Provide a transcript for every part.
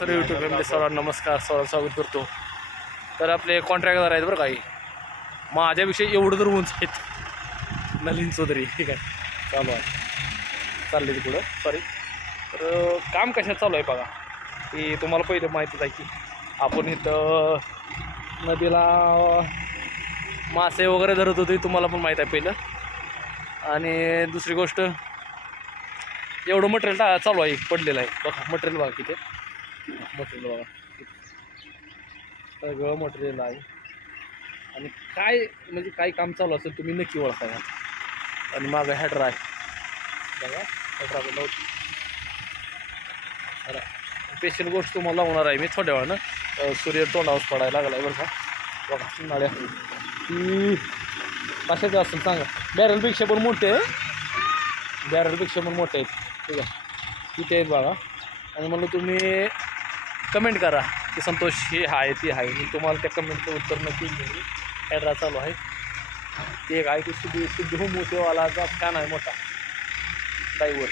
सर्व YouTube family सर्वांना नमस्कार सर्वांना स्वागत करतो. तर आपले कॉन्ट्रॅक्टर आहेत बरं काही माझ्याविषयी एवढं तर उंच आहेत. नलीन चौधरी ठीक आहे. चालू आहे. चालले ते पुढं. सॉरी तर काम कशात चालू आहे बघा. की तुम्हाला पहिले माहितीच आहे की आपण इथं नदीला मासे वगैरे धरत होते तुम्हाला पण माहीत आहे पहिलं. आणि दुसरी गोष्ट एवढं मटेरियल टा चालू आहे पडलेलं आहे. बघा मटेरियल बघा किती मटेरियल बघा. सगळं मटेरियल आहे. आणि काय म्हणजे काय काम चालू असेल तुम्ही नक्की ओळखा आणि माझा हॅड्रा आहे. बघा हॅड्रा लावतो स्पेशल गोष्ट तुम्हाला लावणार आहे मी थोड्या वेळानं. सूर्य तोंडावर पडायला लागला आहे बरं का. बघा नाळ्या ती कशाचे असेल सांगा. बॅरलपेक्षा पण मोठे बॅरलपेक्षा पण मोठे आहेत. ठीक आहे. तिथे आहेत बघा. आणि म्हणलं तुम्ही कमेंट करा की संतोष हे आहे ती आहे. मी तुम्हाला त्या कमेंटचं उत्तर नक्की घेऊन ॲड्रा चालू आहे. ते एक आहे की सिद्धू सिद्धू मुसेवालाचा फॅन आहे मोठा. ड्रायव्हर.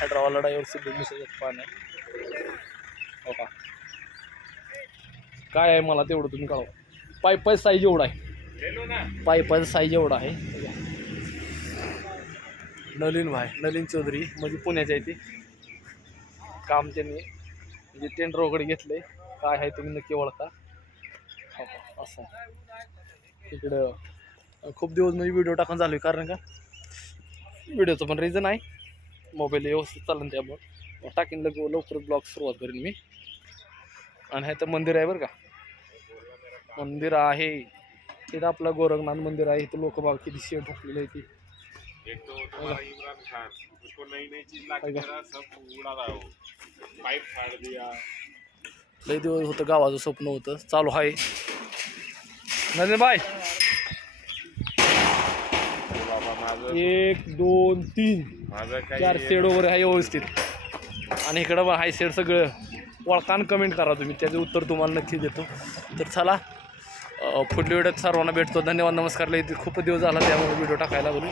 हॅड्रावाला ड्रायव्हर सिद्धू मुसेचा फॅन आहे. हो का? काय आहे मला तेवढं तुम्ही कळवा. पायपाय साईज एवढा आहे. पायपाचं साईज एवढा आहे. नलीन भाई नलीन चौधरी म्हणजे पुण्याच्या इथे काम त्यांनी म्हणजे टेंडर वगैरे घेतले. काय आहे तुम्ही नक्की ओळखा हो असं. इकडं अं, खूप दिवस म्हणजे व्हिडिओ टाकून चालू आहे कारण का? व्हिडिओचं पण रिझन आहे. मोबाईल व्यवस्थित चालेल त्यामुळं. टाकीन लग लवकरच ब्लॉग सुरुवात करेन मी. आणि हे तर मंदिर आहे बरं का? मंदिर आहे. तिथं आपलं गोरखनाथ मंदिर आहे. इथं लोक बाग किती शेड ठोकलेली आहे ती एक तो तुम्हारा इमरान खान. उसको नई नई चीज ला के आएगा। जरा सब उड़ा रहा हो. फाड़ दिया. लय दिवस होतं गावाचं स्वप्न होतं. चालू आहे. नरेंद्र बाय अरे बाबा माझं एक दोन तीन. माझं काही चार शेड वगैरे आहे व्यवस्थित. आणि इकडं पण हाय शेड सगळं. वळताना कमेंट करा तुम्ही. त्याचं उत्तर तुम्हाला नक्की देतो. तर चला अं, पुढल्या व्हिडिओत सर्वांना भेटतो. धन्यवाद नमस्कार. लय खूप दिवस झाला त्यामुळे व्हिडिओ टाकायला लागलो